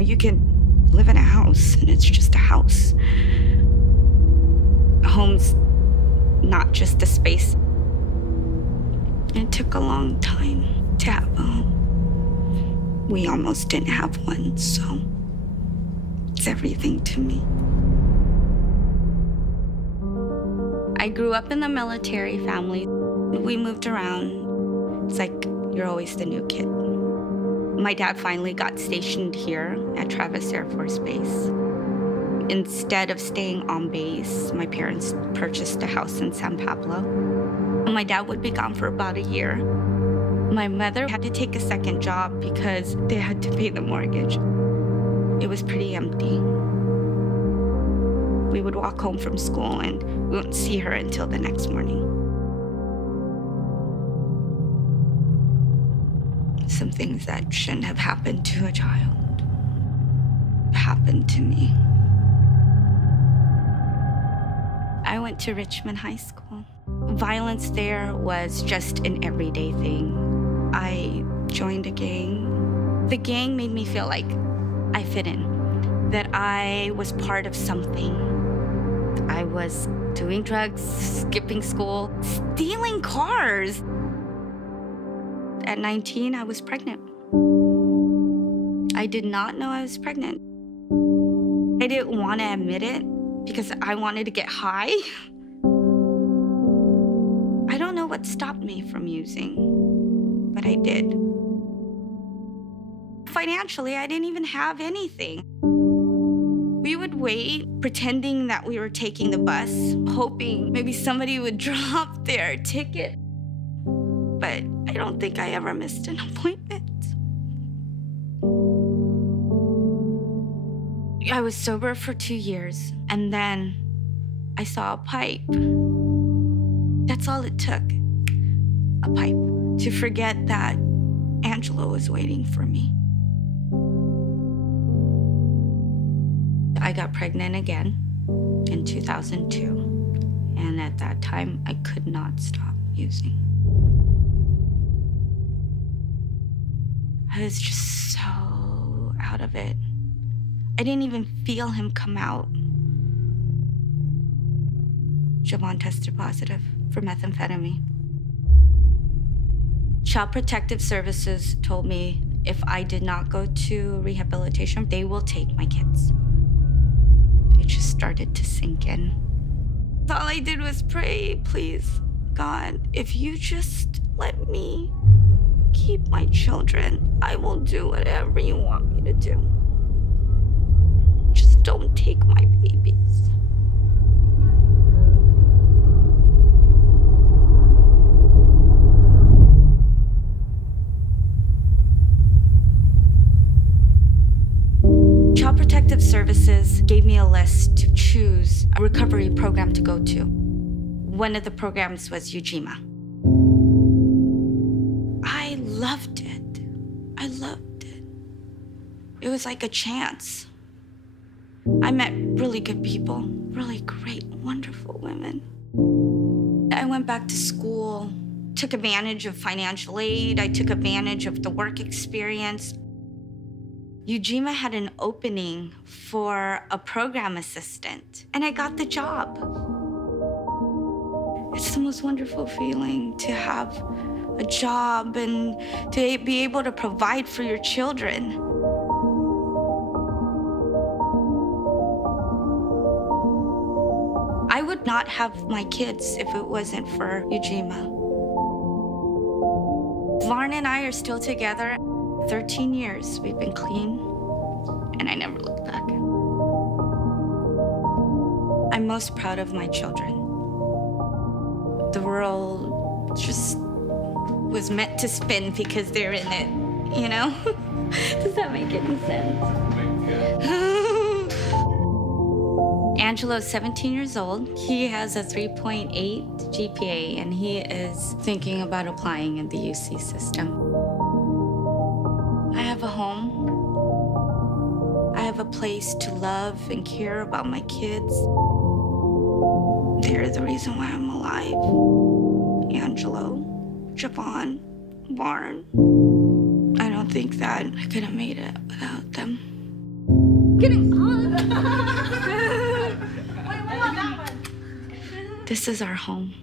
You can live in a house, and it's just a house. A home's not just a space. It took a long time to have a home. We almost didn't have one, so it's everything to me. I grew up in the military family. We moved around. It's like you're always the new kid. My dad finally got stationed here at Travis Air Force Base. Instead of staying on base, my parents purchased a house in San Pablo. My dad would be gone for about a year. My mother had to take a second job because they had to pay the mortgage. It was pretty empty. We would walk home from school and we wouldn't see her until the next morning. Some things that shouldn't have happened to a child happened to me. I went to Richmond High School. Violence there was just an everyday thing. I joined a gang. The gang made me feel like I fit in, that I was part of something. I was doing drugs, skipping school, stealing cars. At 19, I was pregnant. I did not know I was pregnant. I didn't want to admit it because I wanted to get high. I don't know what stopped me from using, but I did. Financially, I didn't even have anything. We would wait, pretending that we were taking the bus, hoping maybe somebody would drop their ticket. But I don't think I ever missed an appointment. I was sober for 2 years, and then I saw a pipe. That's all it took, a pipe, to forget that Angela was waiting for me. I got pregnant again in 2002, and at that time, I could not stop using. I was just so out of it. I didn't even feel him come out. Jylyn tested positive for methamphetamine. Child Protective Services told me if I did not go to rehabilitation, they will take my kids. It just started to sink in. All I did was pray, please, God, if you just let me keep my children, I will do whatever you want me to do. Just don't take my babies. Child Protective Services gave me a list to choose a recovery program to go to. One of the programs was Ujima. I loved it. I loved it. It was like a chance. I met really good people, really great, wonderful women. I went back to school, took advantage of financial aid. I took advantage of the work experience. Ujima had an opening for a program assistant, and I got the job. It's the most wonderful feeling to have a job and to be able to provide for your children. I would not have my kids if it wasn't for Ujima. Varn and I are still together. 13 years we've been clean, and I never looked back. I'm most proud of my children. The world just was meant to spin because they're in it, you know? Does that make any sense? Angelo's 17 years old. He has a 3.8 GPA, and he is thinking about applying in the UC system. I have a home. I have a place to love and care about my kids. They're the reason why I'm alive. Angelo, Jylyn, Varn. I don't think that I could have made it without them. Getting on. This is our home.